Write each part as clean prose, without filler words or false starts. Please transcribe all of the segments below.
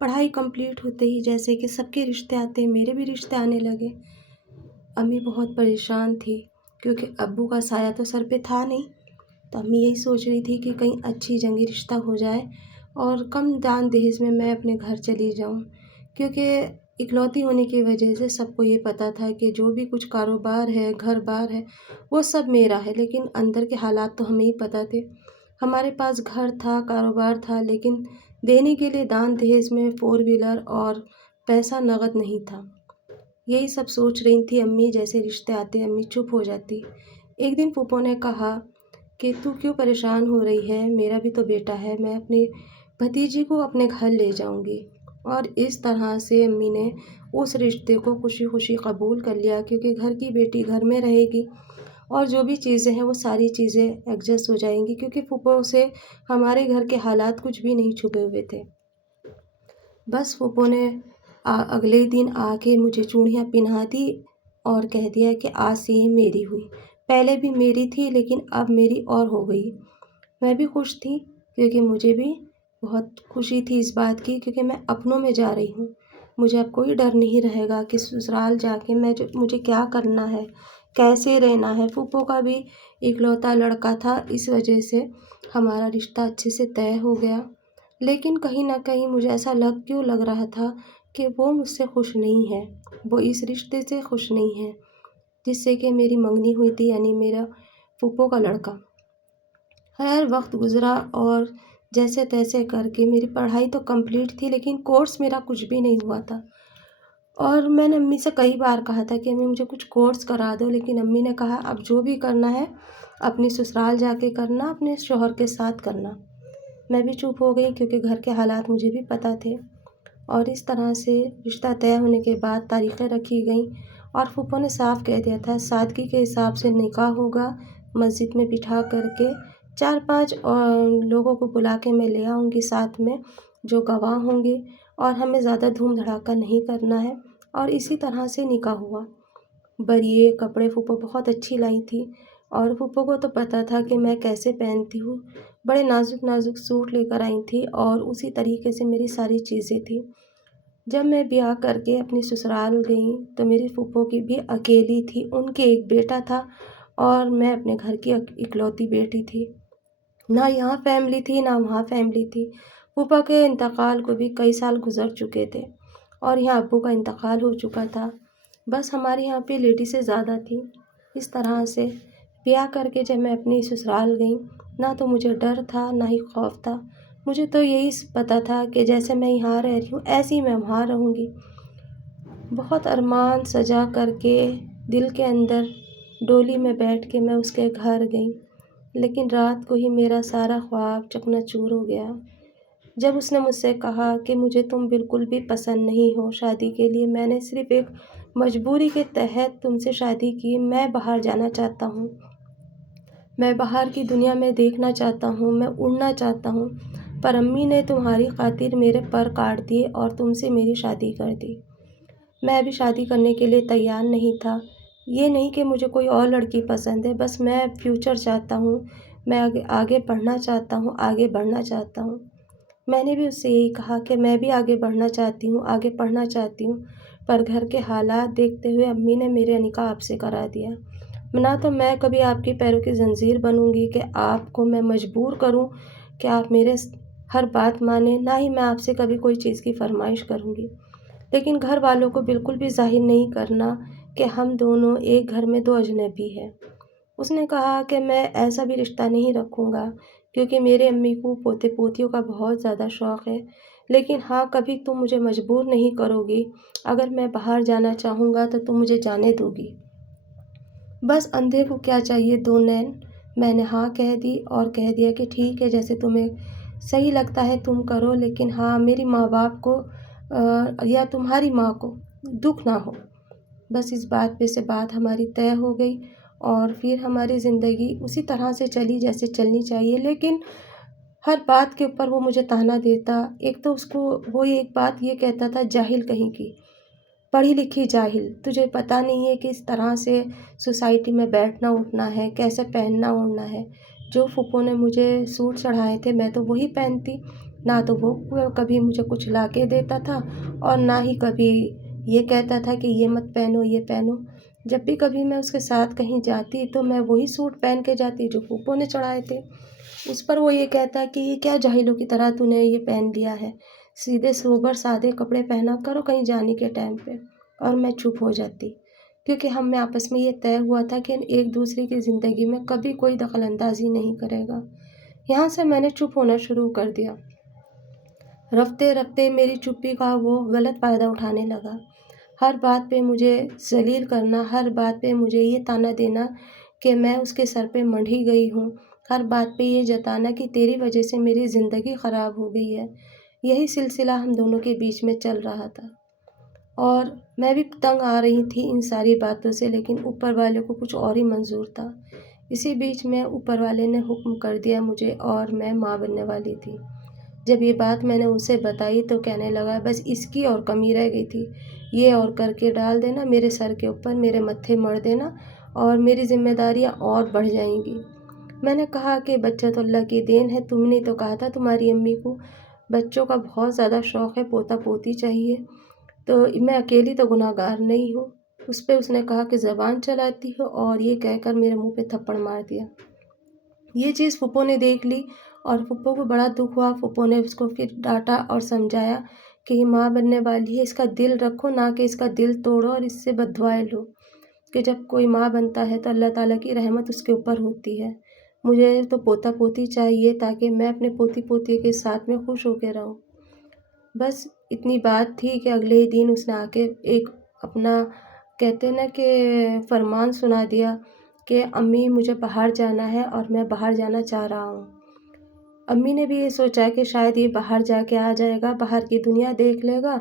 पढ़ाई कंप्लीट होते ही जैसे कि सबके रिश्ते आते हैं, मेरे भी रिश्ते आने लगे। अम्मी बहुत परेशान थी क्योंकि अब्बू का साया तो सर पे था नहीं। तो अम्मी यही सोच रही थी कि कहीं अच्छी जंगी रिश्ता हो जाए और कम दान दहेज में मैं अपने घर चली जाऊं, क्योंकि इकलौती होने की वजह से सबको ये पता था कि जो भी कुछ कारोबार है, घर बार है, वो सब मेरा है। लेकिन अंदर के हालात तो हमें ही पता थे। हमारे पास घर था, कारोबार था, लेकिन देने के लिए दान दहेज में 4 व्हीलर और पैसा नगद नहीं था। यही सब सोच रही थी अम्मी। जैसे रिश्ते आते अम्मी चुप हो जाती। एक दिन फूफो ने कहा कि तू क्यों परेशान हो रही है, मेरा भी तो बेटा है, मैं अपनी भतीजी को अपने घर ले जाऊंगी। और इस तरह से अम्मी ने उस रिश्ते को खुशी खुशी कबूल कर लिया, क्योंकि घर की बेटी घर में रहेगी और जो भी चीज़ें हैं वो सारी चीज़ें एडजस्ट हो जाएंगी, क्योंकि फूफो से हमारे घर के हालात कुछ भी नहीं छुपे हुए थे। बस फूफो ने अगले दिन आके मुझे चूड़ियाँ पिन्हा दी और कह दिया कि आज से ये मेरी हुई। पहले भी मेरी थी लेकिन अब मेरी और हो गई। मैं भी खुश थी, क्योंकि मुझे भी बहुत खुशी थी इस बात की, क्योंकि मैं अपनों में जा रही हूँ। मुझे अब कोई डर नहीं रहेगा कि ससुराल जाके मुझे क्या करना है, कैसे रहना है। फूफो का भी इकलौता लड़का था, इस वजह से हमारा रिश्ता अच्छे से तय हो गया। लेकिन कहीं न कहीं मुझे ऐसा क्यों लग रहा था कि वो मुझसे खुश नहीं है, वो इस रिश्ते से खुश नहीं है जिससे कि मेरी मंगनी हुई थी, यानी मेरा फूफो का लड़का। खैर वक्त गुज़रा और जैसे तैसे करके मेरी पढ़ाई तो कंप्लीट थी, लेकिन कोर्स मेरा कुछ भी नहीं हुआ था। और मैंने अम्मी से कई बार कहा था कि अम्मी मुझे कुछ कोर्स करा दो, लेकिन अम्मी ने कहा अब जो भी करना है अपनी ससुराल जाके करना, अपने शौहर के साथ करना। मैं भी चुप हो गई, क्योंकि घर के हालात मुझे भी पता थे। और इस तरह से रिश्ता तय होने के बाद तारीखें रखी गईं और फूफो ने साफ कह दिया था सादगी के हिसाब से निकाह होगा, मस्जिद में बिठा करके 4-5 लोगों को बुला के मैं ले आऊँगी साथ में, जो गवाह होंगे, और हमें ज़्यादा धूम धड़ाका नहीं करना है। और इसी तरह से निकाह हुआ। बरिए कपड़े फूफो बहुत अच्छी लाई थी और फूफो को तो पता था कि मैं कैसे पहनती हूँ। बड़े नाजुक नाजुक सूट लेकर आई थी और उसी तरीके से मेरी सारी चीज़ें थी। जब मैं ब्याह करके अपनी ससुराल गई तो मेरी फूफो की भी अकेली थी, उनके एक बेटा था और मैं अपने घर की इकलौती बेटी थी। ना यहाँ फैमिली थी ना वहाँ फैमिली थी। फूफा के इंतकाल को भी कई साल गुजर चुके थे और यहाँ अब्बू का इंतकाल हो चुका था। बस हमारे यहाँ पे लेडीज़ें ज़्यादा थी। इस तरह से ब्याह करके जब मैं अपनी ससुराल गई, ना तो मुझे डर था ना ही खौफ था। मुझे तो यही पता था कि जैसे मैं यहाँ रह रही हूँ ऐसे ही मैं वहाँ रहूँगी। बहुत अरमान सजा करके दिल के अंदर डोली में बैठ के मैं उसके घर गई, लेकिन रात को ही मेरा सारा ख्वाब चकनाचूर हो गया। जब उसने मुझसे कहा कि मुझे तुम बिल्कुल भी पसंद नहीं हो शादी के लिए, मैंने सिर्फ़ एक मजबूरी के तहत तुमसे शादी की। मैं बाहर जाना चाहता हूँ, मैं बाहर की दुनिया में देखना चाहता हूँ, मैं उड़ना चाहता हूँ, पर अम्मी ने तुम्हारी खातिर मेरे पर काट दिए और तुमसे मेरी शादी कर दी। मैं अभी शादी करने के लिए तैयार नहीं था। ये नहीं कि मुझे कोई और लड़की पसंद है, बस मैं फ्यूचर चाहता हूँ, मैं आगे आगे पढ़ना चाहता हूँ, आगे बढ़ना चाहता हूँ। मैंने भी उससे यही कहा कि मैं भी आगे बढ़ना चाहती हूँ, आगे पढ़ना चाहती हूँ, पर घर के हालात देखते हुए अम्मी ने मेरा निकाह आपसे करा दिया। ना तो मैं कभी आपके पैरों की ज़ंजीर बनूँगी कि आपको मैं मजबूर करूँ कि आप मेरे हर बात मानें, ना ही मैं आपसे कभी कोई चीज़ की फ़रमाइश करूँगी। लेकिन घर वालों को बिल्कुल भी ज़ाहिर नहीं करना कि हम दोनों एक घर में 2 अजनबी हैं। उसने कहा कि मैं ऐसा भी रिश्ता नहीं रखूँगा, क्योंकि मेरे अम्मी को पोते पोतियों का बहुत ज़्यादा शौक़ है। लेकिन हाँ, कभी तुम मुझे मजबूर नहीं करोगी, अगर मैं बाहर जाना चाहूँगा तो तुम मुझे जाने दोगी। बस अंधे को क्या चाहिए 2 नैन। मैंने हाँ कह दी और कह दिया कि ठीक है, जैसे तुम्हें सही लगता है तुम करो, लेकिन हाँ मेरी माँ बाप को या तुम्हारी माँ को दुख ना हो। बस इस बात पे से बात हमारी तय हो गई और फिर हमारी ज़िंदगी उसी तरह से चली जैसे चलनी चाहिए। लेकिन हर बात के ऊपर वो मुझे ताना देता। एक तो उसको वो एक बात ये कहता था, जाहिल कहीं की, पढ़ी लिखी जाहिल, तुझे पता नहीं है कि इस तरह से सोसाइटी में बैठना उठना है, कैसे पहनना ओढ़ना है। जो फूफो ने मुझे सूट चढ़ाए थे मैं तो वही पहनती, ना तो वो कभी मुझे कुछ ला के देता था और ना ही कभी ये कहता था कि ये मत पहनो, ये पहनो। जब भी कभी मैं उसके साथ कहीं जाती तो मैं वही सूट पहन के जाती जो फूफो ने चढ़ाए थे। उस पर वो ये कहता कि ये क्या जाहिलों की तरह तूने ये पहन लिया है, सीधे सोबर सादे कपड़े पहना करो कहीं जाने के टाइम पे। और मैं चुप हो जाती, क्योंकि हम में आपस में ये तय हुआ था कि एक दूसरे की ज़िंदगी में कभी कोई दखल अंदाजी नहीं करेगा। यहाँ से मैंने चुप होना शुरू कर दिया। रफ्ते रफ्ते मेरी चुप्पी का वो गलत फ़ायदा उठाने लगा। हर बात पे मुझे ज़लील करना, हर बात पे मुझे ये ताना देना कि मैं उसके सर पे मढ़ी गई हूँ, हर बात पे ये जताना कि तेरी वजह से मेरी ज़िंदगी ख़राब हो गई है। यही सिलसिला हम दोनों के बीच में चल रहा था और मैं भी तंग आ रही थी इन सारी बातों से, लेकिन ऊपर वाले को कुछ और ही मंजूर था। इसी बीच में ऊपर वाले ने हुक्म कर दिया मुझे और मैं माँ बनने वाली थी। जब ये बात मैंने उसे बताई तो कहने लगा, बस इसकी और कमी रह गई थी, ये और करके डाल देना मेरे सर के ऊपर, मेरे मत्थे मढ़ देना और मेरी जिम्मेदारियाँ और बढ़ जाएंगी। मैंने कहा कि बच्चा तो अल्लाह की देन है, तुमने तो कहा था तुम्हारी अम्मी को बच्चों का बहुत ज़्यादा शौक़ है, पोता पोती चाहिए, तो मैं अकेली तो गुनहगार नहीं हूँ। उस पर उसने कहा कि ज़बान चलाती हो, और ये कहकर मेरे मुँह पे थप्पड़ मार दिया। ये चीज़ फूफो ने देख ली और फूफो को बड़ा दुख हुआ। फूफो ने उसको फिर डांटा और समझाया कि ये माँ बनने वाली है, इसका दिल रखो, ना कि इसका दिल तोड़ो और इससे बद्दुआएं लो, कि जब कोई माँ बनता है तो अल्लाह ताला की रहमत उसके ऊपर होती है। मुझे तो पोता पोती चाहिए ताकि मैं अपने पोती पोती के साथ में खुश होकर रहूँ। बस इतनी बात थी कि अगले ही दिन उसने आके एक अपना, कहते ना कि, फरमान सुना दिया कि अम्मी मुझे बाहर जाना है और मैं बाहर जाना चाह रहा हूँ। अम्मी ने भी ये सोचा कि शायद ये बाहर जाके आ जाएगा, बाहर की दुनिया देख लेगा,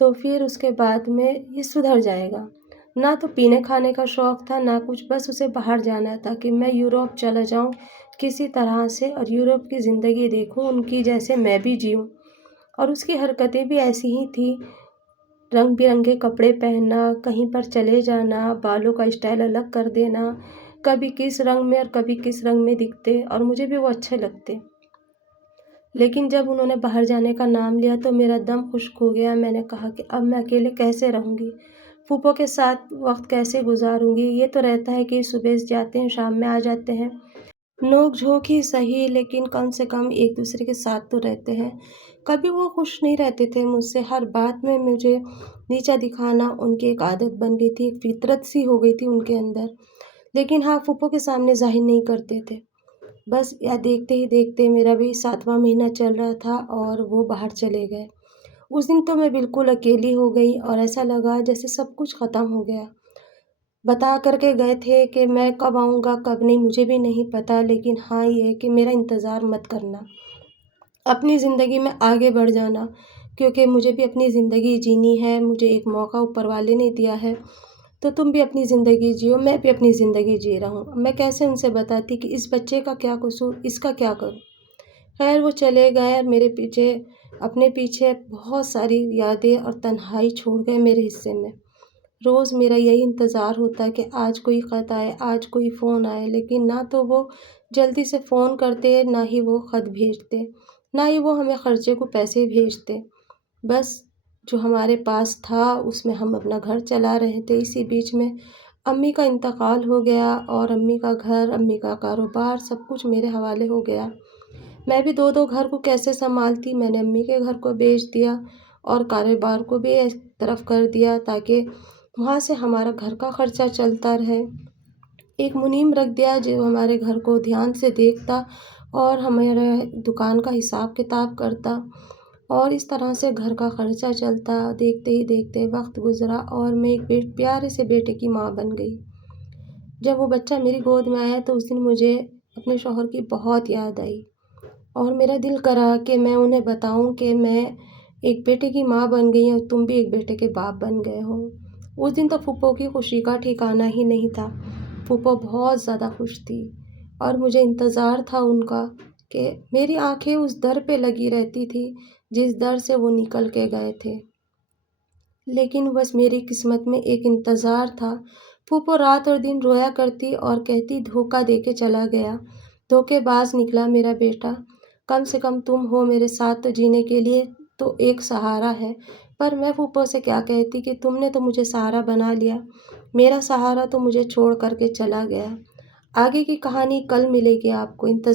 तो फिर उसके बाद में ये सुधर जाएगा। ना तो पीने खाने का शौक़ था ना कुछ, बस उसे बाहर जाना था कि मैं यूरोप चला जाऊँ किसी तरह से और यूरोप की ज़िंदगी देखूँ, उनकी जैसे मैं भी जीऊँ। और उसकी हरकतें भी ऐसी ही थी, रंग बिरंगे कपड़े पहनना, कहीं पर चले जाना, बालों का स्टाइल अलग कर देना, कभी किस रंग में और कभी किस रंग में दिखते, और मुझे भी वो अच्छे लगते। लेकिन जब उन्होंने बाहर जाने का नाम लिया तो मेरा दम खुश्क हो गया। मैंने कहा कि अब मैं अकेले कैसे रहूँगी, फूफो के साथ वक्त कैसे गुजारूँगी। ये तो रहता है कि सुबह जाते हैं शाम में आ जाते हैं, नोक झोंक ही सही, लेकिन कम से कम एक दूसरे के साथ तो रहते हैं। कभी वो खुश नहीं रहते थे मुझसे, हर बात में मुझे नीचा दिखाना उनकी एक आदत बन गई थी, एक फितरत सी हो गई थी उनके अंदर। लेकिन हाँ, फूफो के सामने ज़ाहिर नहीं करते थे। बस या देखते ही देखते मेरा भी 7वां महीना चल रहा था और वो बाहर चले गए। उस दिन तो मैं बिल्कुल अकेली हो गई और ऐसा लगा जैसे सब कुछ ख़त्म हो गया। बता कर के गए थे कि मैं कब आऊँगा कब नहीं मुझे भी नहीं पता, लेकिन हाँ ये है कि मेरा इंतज़ार मत करना, अपनी ज़िंदगी में आगे बढ़ जाना, क्योंकि मुझे भी अपनी ज़िंदगी जीनी है, मुझे एक मौका ऊपर वाले ने दिया है, तो तुम भी अपनी ज़िंदगी जियो, मैं भी अपनी ज़िंदगी जी रहा हूँ। मैं कैसे उनसे बताती कि इस बच्चे का क्या कसूर, इसका क्या करूँ। खैर वो चले गए और मेरे पीछे, अपने पीछे बहुत सारी यादें और तन्हाई छोड़ गए मेरे हिस्से में। रोज़ मेरा यही इंतज़ार होता कि आज कोई ख़त आए, आज कोई फ़ोन आए, लेकिन ना तो वो जल्दी से फ़ोन करते, ना ही वो ख़त भेजते, ना ही वो हमें ख़र्चे को पैसे भेजते। बस जो हमारे पास था उसमें हम अपना घर चला रहे थे। इसी बीच में अम्मी का इंतकाल हो गया और अम्मी का घर, अम्मी का कारोबार सब कुछ मेरे हवाले हो गया। मैं भी 2-2 घर को कैसे सँभालती। मैंने अम्मी के घर को बेच दिया और कारोबार को भी एक तरफ कर दिया ताकि वहाँ से हमारा घर का ख़र्चा चलता रहे। एक मुनीम रख दिया जो हमारे घर को ध्यान से देखता और हमारे दुकान का हिसाब किताब करता, और इस तरह से घर का ख़र्चा चलता। देखते ही देखते वक्त गुज़रा और मैं एक प्यारे से बेटे की माँ बन गई। जब वो बच्चा मेरी गोद में आया तो उस दिन मुझे अपने शौहर की बहुत याद आई और मेरा दिल करा कि मैं उन्हें बताऊं कि मैं एक बेटे की माँ बन गई और तुम भी एक बेटे के बाप बन गए हो। उस दिन तो फूफो की खुशी का ठिकाना ही नहीं था। फूफो बहुत ज़्यादा खुश थी और मुझे इंतज़ार था उनका कि मेरी आंखें उस दर पे लगी रहती थी जिस दर से वो निकल के गए थे। लेकिन बस मेरी किस्मत में एक इंतज़ार था। फूफो रात और दिन रोया करती और कहती धोखा दे के चला गया, धोखेबाज निकला मेरा बेटा। کم سے کم تم ہو میرے ساتھ تو جینے کے لیے تو ایک سہارا ہے۔ پر میں پھوپھو سے کیا کہتی کہ تم نے تو مجھے سہارا بنا لیا، میرا سہارا تو مجھے چھوڑ کر کے چلا گیا۔ آگے کی کہانی کل ملے گی آپ کو، انتظار